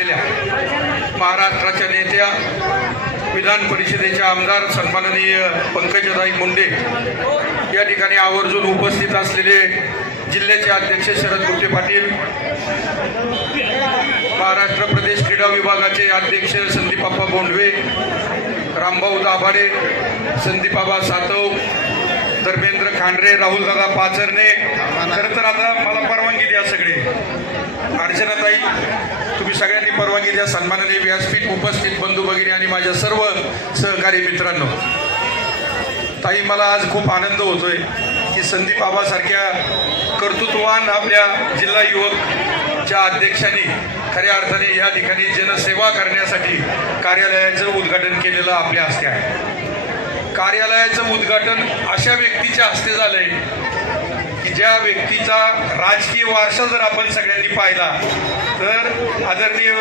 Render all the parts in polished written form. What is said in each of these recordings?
असलेल्या महाराष्ट्राच्या नेत्या, विधान परिषदेच्या आमदार सन्माननीय पंकजाताई मुंडे, या ठिकाणी आवर्जून उपस्थित असलेले जिल्ह्याचे अध्यक्ष शरद गुट्टे पाटील, महाराष्ट्र प्रदेश क्रीडा विभागाचे अध्यक्ष संदीपआप्पा बोंडवे, रामभाऊ दाभाडे, संदीपआबा सातव, धर्मेंद्र खांडरे, राहुलदादा पाचरणे. खरं तर आता मला परवानगी द्या सगळे. अर्चनाताई, तुम्ही सगळ्यांनी परवानगी द्या. सन्माननीय व्यासपीठ उपस्थित बंधू भगिनी आणि माझ्या सर्व सहकारी मित्रांनो, ताई, मला आज खूप आनंद होतोय की संदीप आबासारख्या कर्तृत्ववान आपल्या जिल्हा युवकच्या अध्यक्षांनी खऱ्या अर्थाने या ठिकाणी जनसेवा करण्यासाठी कार्यालयाचं उद्घाटन केलेलं आपल्या हस्ते आहे. कार्यालयाचं उद्घाटन अशा व्यक्तीच्या हस्ते झालंय की ज्या व्यक्तीचा राजकीय वारसा जर आपण सगळ्यांनी पाहिला तर आदरणीय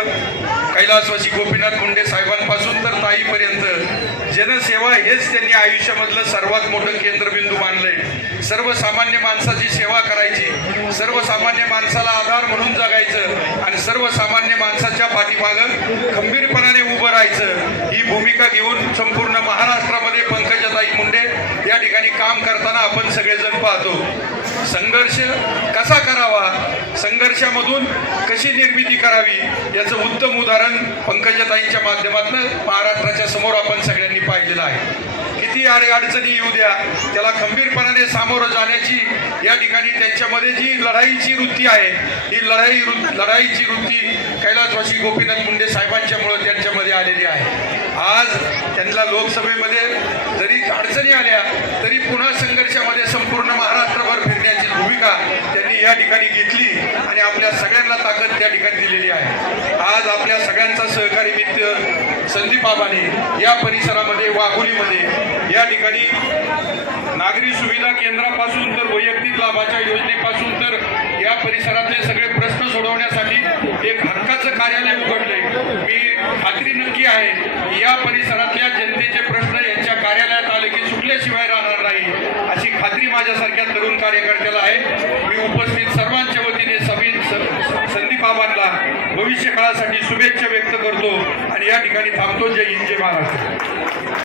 कैलासवासी गोपीनाथ मुंडे साहेबांपासून तर ताईपर्यंत जनसेवा हेच त्यांनी आयुष्यामधलं सर्वात मोठं केंद्रबिंदू मानलंय. सर्वसामान्य माणसाची सेवा करायची, सर्वसामान्य माणसाला आधार म्हणून जगायचं आणि सर्वसामान्य माणसाच्या पाठीमागं खंबीरपणाने उभं राहायचं, ही भूमिका घेऊन संपूर्ण महाराष्ट्रामध्ये पंकजाताई मुंडे या ठिकाणी काम करताना आपण सगळेजण पाहतो. संघर्ष कसा करावा, संघर्षामधून कशी निर्मिती करावी, याचं उत्तम उदाहरण पंकजाताईंच्या माध्यमातून महाराष्ट्राच्या समोर आपण सगळ्यांनी पाहिलेलं आहे. किती अडचणी येऊ द्या, त्याला खंबीरपणाने सामोरं जाण्याची या ठिकाणी त्यांच्यामध्ये जी लढाईची वृत्ती आहे, ही लढाईची वृत्ती कैलासवासी गोपीनाथ मुंडे साहेबांच्यामुळे त्यांच्यामध्ये आलेली आहे. आज त्यांना लोकसभेमध्ये जरी अडचणी आल्या तरी पुन्हा संघर्षामध्ये संपूर्ण महाराष्ट्रभर फिरण्याची भूमिका त्यांनी या ठिकाणी घेतली आणि आपल्या सगळ्यांना ताकद त्या ठिकाणी दिलेली आहे. आज आपल्या सगळ्यांचा सहकारी मित्र संदीप आबाने या परिसरामध्ये, वाघोलीमध्ये या ठिकाणी नागरी सुविधा केंद्रापासून तर वैयक्तिक लाभाच्या योजनेपासून तर या परिसरातले सगळे प्रश्न सोडवण्यासाठी एक हक्काचं कार्यालय उघडलंय. मी खात्री नक्की आहे की या परिसरातल्या जनतेचे प्रश्न यांच्या कार्यालयात आले की सुटल्याशिवाय राहणार नाही, अशी खात्री माझ्यासारख्या तरुण कार्यकर्त्याला आहे. मी उपस्थित सर्वांच्या वतीने संदीप आबांना भविष्य काळासाठी शुभेच्छा व्यक्त करतो आणि या ठिकाणी थांबतो. जय हिंद, जय महाराष्ट्र.